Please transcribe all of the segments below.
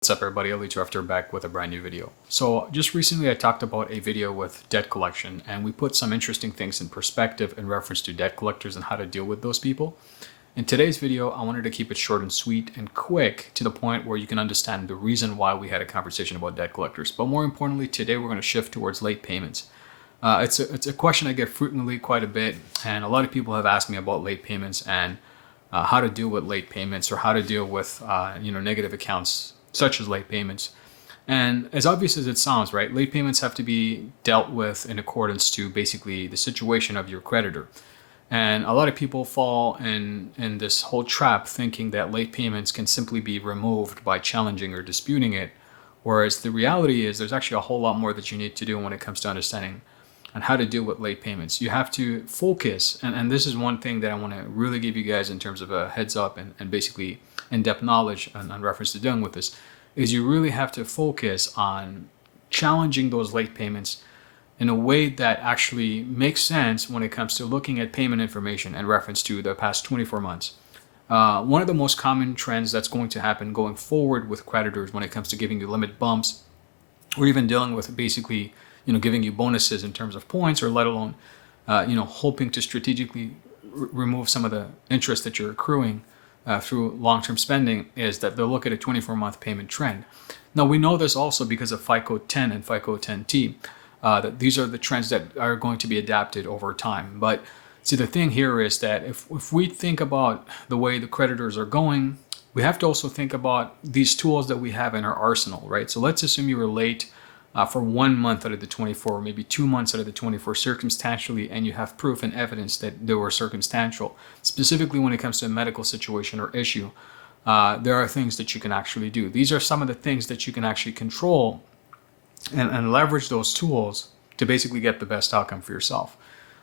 What's up everybody, Tarafdar back with a brand new video. So just recently I talked about a video with debt collection and we put some interesting things in perspective in reference to debt collectors and how to deal with those people. In today's video, I wanted to keep it short and sweet and quick to the point where you can understand the reason why we had a conversation about debt collectors. But more importantly, today we're going to shift towards late payments. It's a question I get frequently quite a bit, and a lot of people have asked me about late payments and how to deal with late payments or how to deal with negative accounts such as late payments. And as obvious as it sounds, right, late payments have to be dealt with in accordance to basically the situation of your creditor. And a lot of people fall in this whole trap thinking that late payments can simply be removed by challenging or disputing it. Whereas the reality is there's actually a whole lot more that you need to do when it comes to understanding on how to deal with late payments. You have to focus, and this is one thing that I want to really give you guys in terms of a heads up and basically in-depth knowledge on reference to dealing with this, is you really have to focus on challenging those late payments in a way that actually makes sense when it comes to looking at payment information in reference to the past 24 months. One of the most common trends that's going to happen going forward with creditors when it comes to giving you limit bumps or even dealing with basically giving you bonuses in terms of points, or let alone hoping to strategically remove some of the interest that you're accruing through long-term spending, is that they'll look at a 24-month payment trend. Now we know this also because of FICO 10 and FICO 10T, that these are the trends that are going to be adapted over time. But see, the thing here is that if we think about the way the creditors are going, we have to also think about these tools that we have in our arsenal, right? So let's assume you were late for 1 month out of the 24, or maybe 2 months out of the 24 circumstantially, and you have proof and evidence that they were circumstantial. Specifically when it comes to a medical situation or issue, there are things that you can actually do. These are some of the things that you can actually control and leverage those tools to basically get the best outcome for yourself.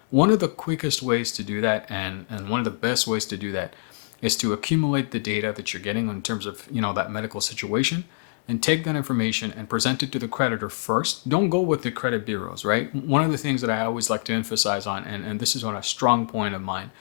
One of the quickest ways to do that, and one of the best ways to do that, is to accumulate the data that you're getting in terms of that medical situation, and take that information and present it to the creditor first. Don't go with the credit bureaus, right? One of the things that I always like to emphasize on, and this is on a strong point of mine,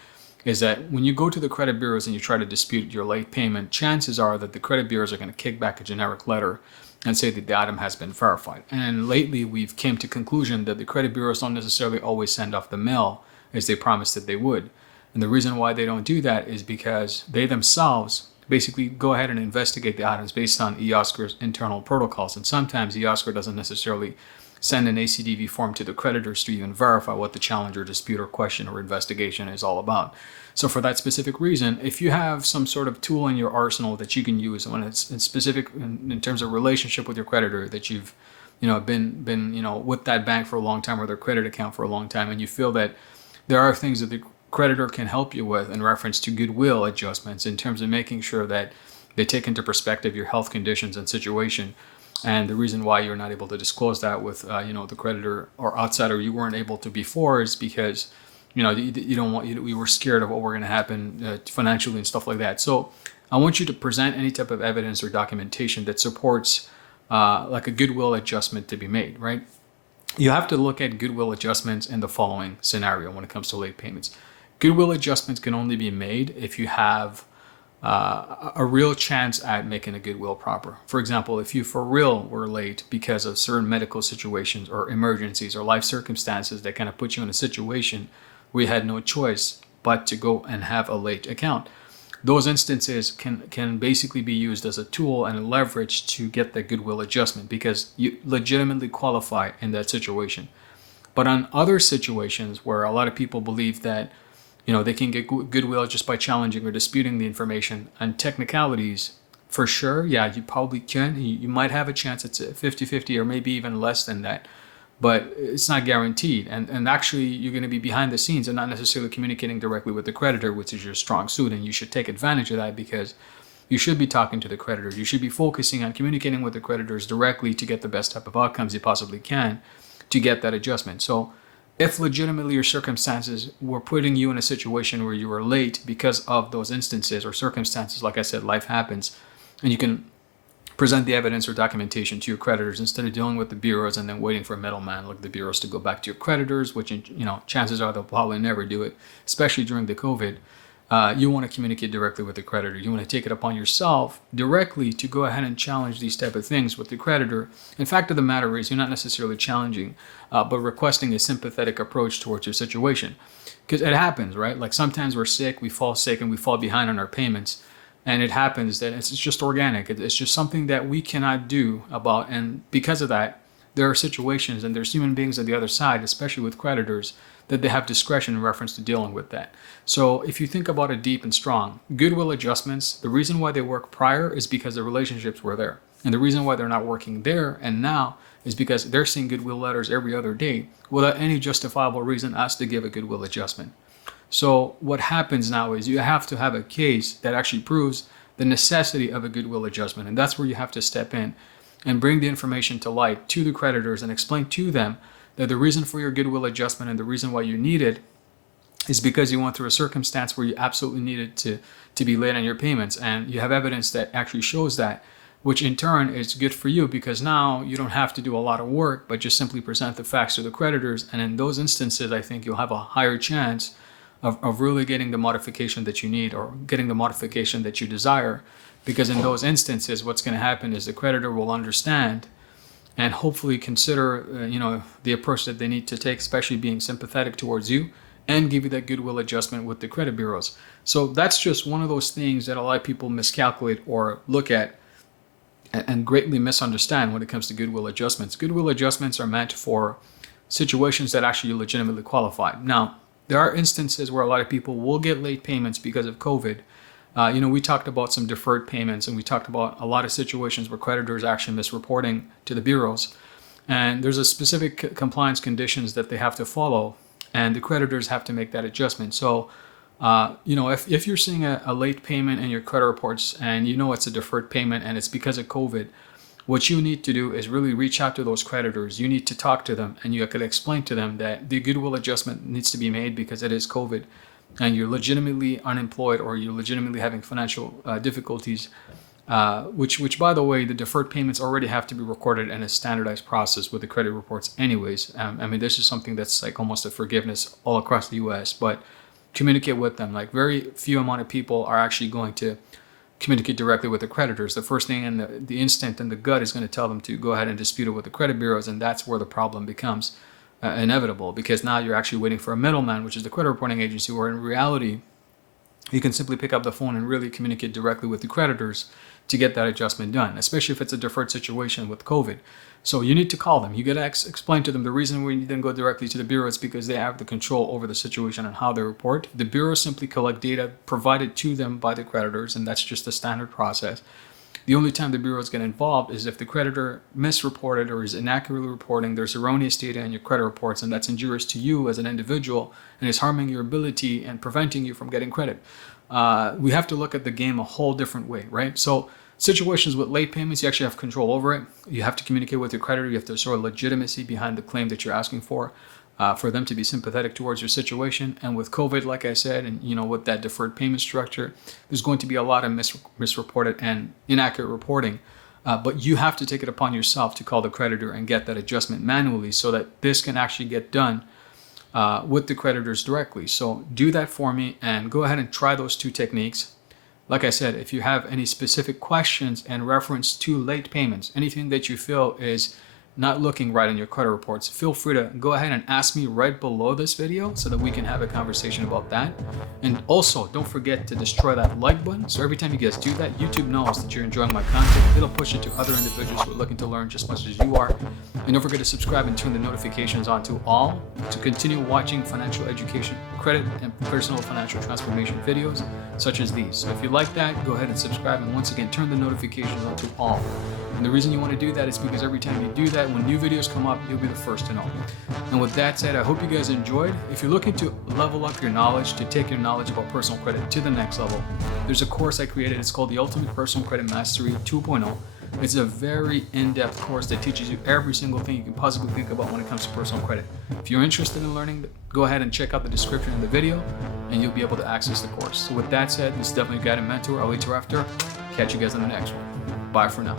is that when you go to the credit bureaus and you try to dispute your late payment, chances are that the credit bureaus are going to kick back a generic letter and say that the item has been verified. And lately we've came to conclusion that the credit bureaus don't necessarily always send off the mail as they promised that they would. And the reason why they don't do that is because they themselves basically go ahead and investigate the items based on EOSCR's internal protocols. And sometimes EOSCR doesn't necessarily send an ACDV form to the creditors to even verify what the challenge or dispute or question or investigation is all about. So for that specific reason, if you have some sort of tool in your arsenal that you can use when it's in specific in terms of relationship with your creditor, that you've been with that bank for a long time or their credit account for a long time, and you feel that there are things that the creditor can help you with in reference to goodwill adjustments in terms of making sure that they take into perspective your health conditions and situation, and the reason why you're not able to disclose that with the creditor or outsider you weren't able to before is because we were scared of what were going to happen financially and stuff like that. So I want you to present any type of evidence or documentation that supports like a goodwill adjustment to be made, right? You have to look at goodwill adjustments in the following scenario when it comes to late payments. Goodwill adjustments can only be made if you have a real chance at making a goodwill proper. For example, if you for real were late because of certain medical situations or emergencies or life circumstances that kind of put you in a situation where you had no choice but to go and have a late account, those instances can basically be used as a tool and a leverage to get the goodwill adjustment because you legitimately qualify in that situation. But on other situations where a lot of people believe that they can get goodwill just by challenging or disputing the information and technicalities, for sure, yeah, you probably can. You might have a chance it's a 50-50 or maybe even less than that, but it's not guaranteed. And actually, you're going to be behind the scenes and not necessarily communicating directly with the creditor, which is your strong suit. And you should take advantage of that because you should be talking to the creditors. You should be focusing on communicating with the creditors directly to get the best type of outcomes you possibly can to get that adjustment. So if legitimately your circumstances were putting you in a situation where you were late because of those instances or circumstances, like I said, life happens, and you can present the evidence or documentation to your creditors instead of dealing with the bureaus and then waiting for a middleman like the bureaus to go back to your creditors, which chances are they'll probably never do it, especially during the COVID. you want to communicate directly with the creditor. You want to take it upon yourself directly to go ahead and challenge these type of things with the creditor. In fact of the matter is, you're not necessarily challenging, but requesting a sympathetic approach towards your situation. Because it happens, right? Like sometimes we're sick, we fall sick, and we fall behind on our payments. And it happens that it's just organic. It's just something that we cannot do about. And because of that, there are situations and there's human beings on the other side, especially with creditors, that they have discretion in reference to dealing with that. So if you think about it deep and strong, Goodwill Adjustments, the reason why they work prior is because the relationships were there. And the reason why they're not working there and now is because they're seeing goodwill letters every other day without any justifiable reason as to give a goodwill adjustment. So what happens now is you have to have a case that actually proves the necessity of a goodwill adjustment. And that's where you have to step in and bring the information to light to the creditors and explain to them that the reason for your goodwill adjustment and the reason why you need it is because you went through a circumstance where you absolutely needed to be late on your payments. And you have evidence that actually shows that, which in turn is good for you because now you don't have to do a lot of work, but just simply present the facts to the creditors. And in those instances, I think you'll have a higher chance of really getting the modification that you need or getting the modification that you desire. Because in those instances, what's going to happen is the creditor will understand and hopefully consider, the approach that they need to take, especially being sympathetic towards you, and give you that goodwill adjustment with the credit bureaus. So that's just one of those things that a lot of people miscalculate or look at and greatly misunderstand when it comes to goodwill adjustments. Goodwill adjustments are meant for situations that actually legitimately qualify. Now, there are instances where a lot of people will get late payments because of COVID. We talked about some deferred payments, and we talked about a lot of situations where creditors actually misreporting to the bureaus. And there's a specific compliance conditions that they have to follow, and the creditors have to make that adjustment. So, if you're seeing a late payment in your credit reports and it's a deferred payment and it's because of COVID, what you need to do is really reach out to those creditors. You need to talk to them, and you could explain to them that the goodwill adjustment needs to be made because it is COVID. And you're legitimately unemployed or you're legitimately having financial difficulties, which by the way, the deferred payments already have to be recorded in a standardized process with the credit reports anyways. This is something that's like almost a forgiveness all across the US, but communicate with them. Like very few amount of people are actually going to communicate directly with the creditors. The first thing in the instinct and the gut is going to tell them to go ahead and dispute it with the credit bureaus, and that's where the problem becomes inevitable, because now you're actually waiting for a middleman, which is the credit reporting agency, where in reality you can simply pick up the phone and really communicate directly with the creditors to get that adjustment done, especially if it's a deferred situation with COVID. So you need to call them. You got to explain to them the reason we didn't go directly to the bureau is because they have the control over the situation and how they report. The bureau simply collect data provided to them by the creditors, and that's just a standard process. The only time the bureaus get involved is if the creditor misreported or is inaccurately reporting, there's erroneous data in your credit reports, and that's injurious to you as an individual and is harming your ability and preventing you from getting credit. We have to look at the game a whole different way, right? So situations with late payments, you actually have control over it. You have to communicate with your creditor. You have to show legitimacy behind the claim that you're asking for them to be sympathetic towards your situation. And with COVID, like I said, and with that deferred payment structure, there's going to be a lot of misreported and inaccurate reporting. But you have to take it upon yourself to call the creditor and get that adjustment manually so that this can actually get done with the creditors directly. So do that for me and go ahead and try those two techniques. Like I said, if you have any specific questions in reference to late payments, anything that you feel is not looking right in your credit reports, feel free to go ahead and ask me right below this video so that we can have a conversation about that. And also, don't forget to destroy that like button. So every time you guys do that, YouTube knows that you're enjoying my content. It'll push it to other individuals who are looking to learn just as much as you are. And don't forget to subscribe and turn the notifications on to all to continue watching financial education, credit, and personal financial transformation videos such as these. So if you like that, go ahead and subscribe. And once again, turn the notifications on to all. And the reason you want to do that is because every time you do that, when new videos come up, you'll be the first to know. And with that said, I hope you guys enjoyed. If you're looking to level up your knowledge, to take your knowledge about personal credit to the next level, there's a course I created. It's called the Ultimate Personal Credit Mastery 2.0. It's a very in-depth course that teaches you every single thing you can possibly think about when it comes to personal credit. If you're interested in learning, go ahead and check out the description in the video, and you'll be able to access the course. So with that said, this is definitely a guided mentor. I'll be Tarafdar. Catch you guys on the next one. Bye for now.